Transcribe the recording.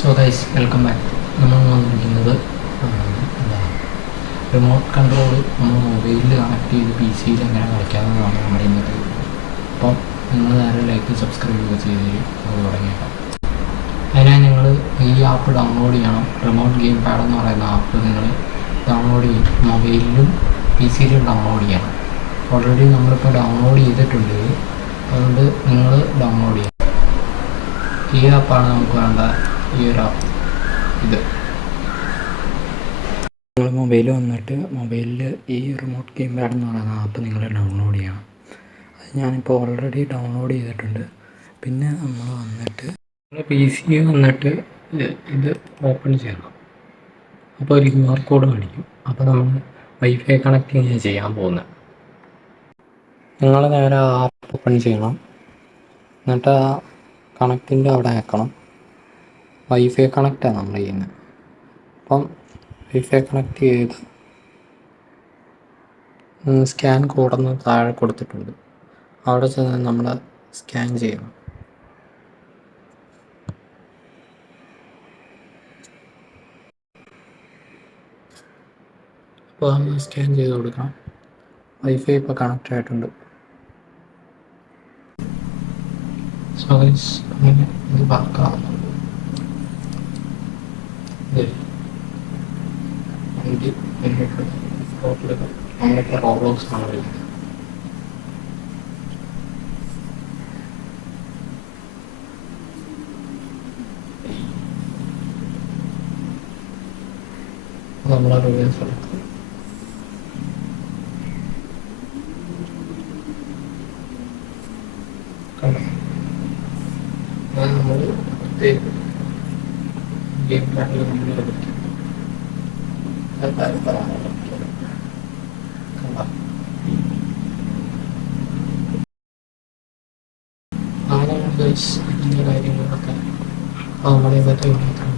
So guys, welcome back. നമ്മൾ വന്നിരിക്കുന്നത് എന്താ റിമോട്ട് കൺട്രോൾ നമ്മൾ മൊബൈലിൽ കണക്ട് ചെയ്ത് പി സിയിൽ എങ്ങനെ കളിക്കാമെന്നാണ് നമ്മുടെ ഇന്നത്തെ വീഡിയോ. അപ്പം നിങ്ങൾ നേരെ ലൈക്ക് സബ്സ്ക്രൈബ് ചെയ്ത് അത് തുടങ്ങിയേക്കാം. അതിനായി നിങ്ങൾ ഈ ആപ്പ് ഡൗൺലോഡ് ചെയ്യണം. റിമോട്ട് ഗെയിം പാഡ് എന്ന് പറയുന്ന ആപ്പ് നിങ്ങൾ ഡൗൺലോഡ് ചെയ്യും. മൊബൈലിലും പി സിയിലും ഡൗൺലോഡ് ചെയ്യണം. ഓൾറെഡി നമ്മളിപ്പോൾ ഡൗൺലോഡ് ചെയ്തിട്ടുണ്ട്, അതുകൊണ്ട് നിങ്ങൾ ഡൗൺലോഡ് ചെയ്യണം. ഈ ആപ്പാണ് നമുക്ക് വേണ്ട. ഈ ഒരു ആപ്പ് ഇത് നിങ്ങൾ മൊബൈൽ വന്നിട്ട് മൊബൈലിൽ ഈ റിമോട്ട് ഗെയിം പാഡ് എന്ന് പറയുന്ന ആപ്പ് നിങ്ങൾ ഡൗൺലോഡ് ചെയ്യണം. അത് ഞാനിപ്പോൾ ഓൾറെഡി ഡൗൺലോഡ് ചെയ്തിട്ടുണ്ട്. പിന്നെ നമ്മൾ വന്നിട്ട് പി സി വന്നിട്ട് ഇത് ഓപ്പൺ ചെയ്യണം. അപ്പോൾ ഒരു QR കോഡ് കാണിക്കും. അപ്പോൾ നമ്മൾ വൈഫൈ കണക്ട് ചെയ്യാൻ പോകുന്നത്. നിങ്ങൾ നേരെ ആപ്പ് ഓപ്പൺ ചെയ്യണം. എന്നിട്ട് ആ കണക്റ്റിൻ്റെ അവിടെ ആക്കണം. വൈഫൈ കണക്റ്റാണ് നമ്മൾ ചെയ്യുന്നത്. അപ്പം വൈഫൈ കണക്ട് ചെയ്ത് സ്കാൻ കോഡൊന്ന് താഴെ കൊടുത്തിട്ടുണ്ട്. അവിടെ ചെന്ന് നമ്മൾ സ്കാൻ ചെയ്യണം. അപ്പോൾ നമ്മൾ സ്കാൻ ചെയ്ത് കൊടുക്കണം. വൈഫൈ ഇപ്പോൾ കണക്റ്റ് ആയിട്ടുണ്ട്. സോ അങ്ങനെ ഇത് വർക്കാവുന്നുണ്ട്. നമ്മളിപ്പോൾ റോബ്ലോക്സ് ആണ് കളിക്കുന്നത്. നമ്മളെ റിവ്യൂസ് എടുക്കും. കണ്ടോ, നമ്മൾ ഗെയിം പാഡിൽ നമ്മൾ എടുക്കും. അങ്ങനെയാണ് ഗൈസ് ഇതിൻ്റെ കാര്യങ്ങളൊക്കെ. അപ്പോൾ നമ്മുടെ ഇന്നത്തെ വീഡിയോ